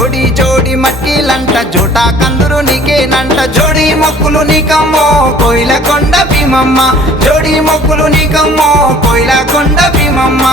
జోడి జోడి మట్టిలంట జోటా కందురు నీకేనంట జోడి మొక్కులు నీకమ్మో కోయిలకొండ భీమమ్మ జోడి మొక్కులు నీకమ్మో కోయిలకొండ భీమమ్మ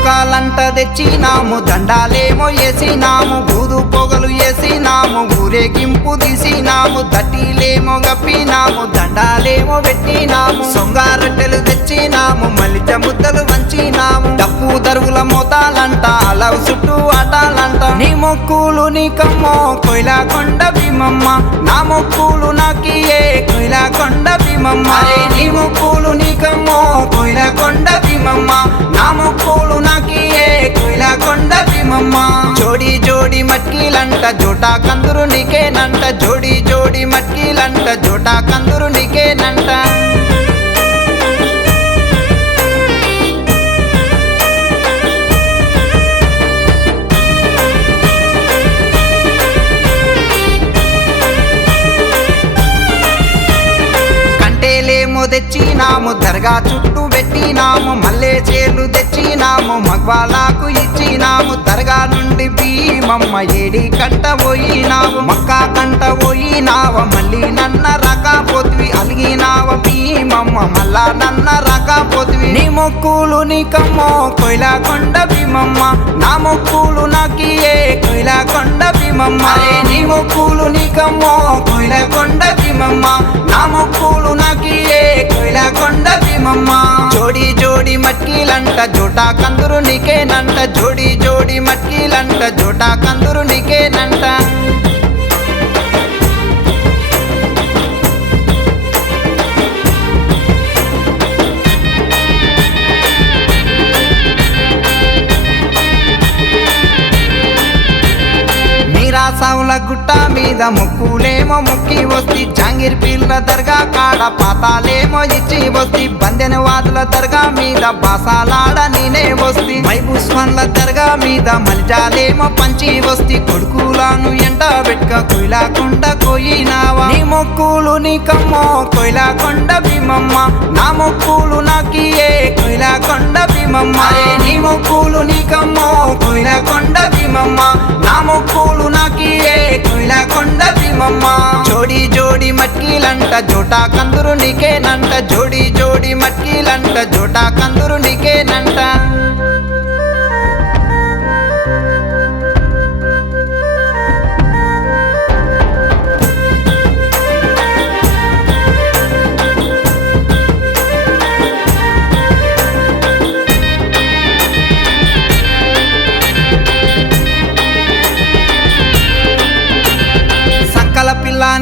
పుట్కాలంట తెచ్చినాము దండాలేమో వేసినాము బూదు పొగలు వేసినాము ఊరేగింపు తీసినాము దట్టిలేమో గప్పినాము దండాలేమో పెట్టినాము సొంగారట్టెలు తెచ్చినాము మలిచ ముద్దలు వంచినాము డప్పు దరువుల మోతాలంట అలవు చుట్టూ ఆటాలంట నీ మొక్కులు నీకమ్మో కోయిలకొండ భీమమ్మ నా మొక్కులు నాకియే కోయిలకొండ భీమమ్మ నీ మొక్కులు నీకమ్మో కోయిలకొండ భీమమ్మ నా మొక్కులు నాకియే కోయిలకొండ భీమమ్మ జోడి జోడి మట్కిలంట జోటా కందురు నీకేనంట జోడి జోడి మట్కిలంట జోటా కందురు నీకేనంట తెచ్చినాము దర్గా చుట్టూ పెట్టినాము మల్లె చేలు తెచ్చినాము మగ్వాలకు ఇచ్చినాము దర్గా నుండి భీమమ్మ ఏడి కంట పోయినావు మక్కా కంట పోయినావ మళ్ళీ నన్న రకపోతివి అలిగినావ భీమమ్మ మళ్ళా నన్న రకపోతివి నీ మొక్కులు నీకమ్మో కోయిలకొండ భీమమ్మ నా మొక్కులు నాకియే కోయిలకొండ భీమమ్మ నీ మొక్కులు నీకమ్మో కోయిలకొండ భీమమ్మ నా మొక్కులు నాకియే కోయిలకొండ భీమమ్మ జోడి జోడి మట్కిలంట జోటా కందురు నీకేనంట జోడి జోడి మట్కిలంట జోటా కందురు నీకేనంట సావుల గుట్ట మీద మొక్కులేమో మొక్కి వస్తి జాంగీర్ పీర్ల దర్గా కాడ పాతాలేమో ఇచ్చి వస్తి బందెన వాదుల దర్గా మీద బాసాలాడ నేనే వస్తి మైబుస్వాన్ల దర్గా మీద మల్జాలేమో పంచి వస్తి కొడుకులను ఎండ పెట్టుక కోయిలకొండ కోయినావా నీ మొక్కులు నీకమ్మో కోయిలకొండ భీమమ్మ నా మొక్కులు నాకియే కోయిలకొండ భీమమ్మ నీ మొక్కులు నీకమ్మో కోయిలకొండ భీమమ్మ నా మొక్కులు నాకియే కోయిలకొండ భీమమ్మ జోడి జోడి మట్కిలంట జోటా కందురు నీకేనంట జోడి జోడి మట్కిలంట జోటా కందురు నీకేనంట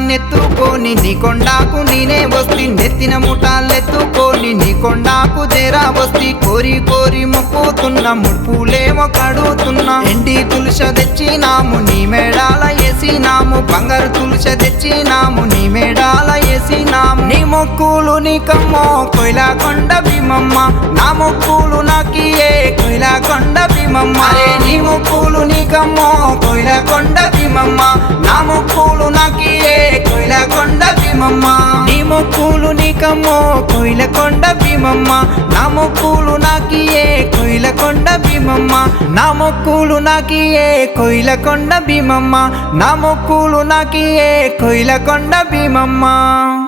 నెత్తుకొని నీ కొండాకు నేనే వస్తి నెత్తిన ముఠాలెత్తుకొని నీ కొండాకు జరా వస్తి కోరి కోరి మొక్కుతున్న ముడుపులేమో కడుతున్నా ఎండి తులస తెచ్చినాము నీ మేడాల వేసినాము బంగారు తులస తెచ్చినాము నీ మేడాల వేసినాము నీ మొక్కులు నీకమ్మో కోయిలకొండ భీమమ్మ నా మొక్కులు నాకియే కోయిలకొండ భీమమ్మ నీ మొక్కులు నీకమ్మో కోయిలకొండ భీమమ్మ నా మొక్కులు నాకియే కోయిలకొండ భీమమ్మ నీ మొక్కులు నీకమ్మో కోయిలకొండ భీమమ్మ నా మొక్కులు నాకియే కోయిలకొండ భీమమ్మ నా మొక్కులు నాకియే కోయిలకొండ భీమమ్మ నా మొక్కులు నాకియే కోయిలకొండ భీమమ్మ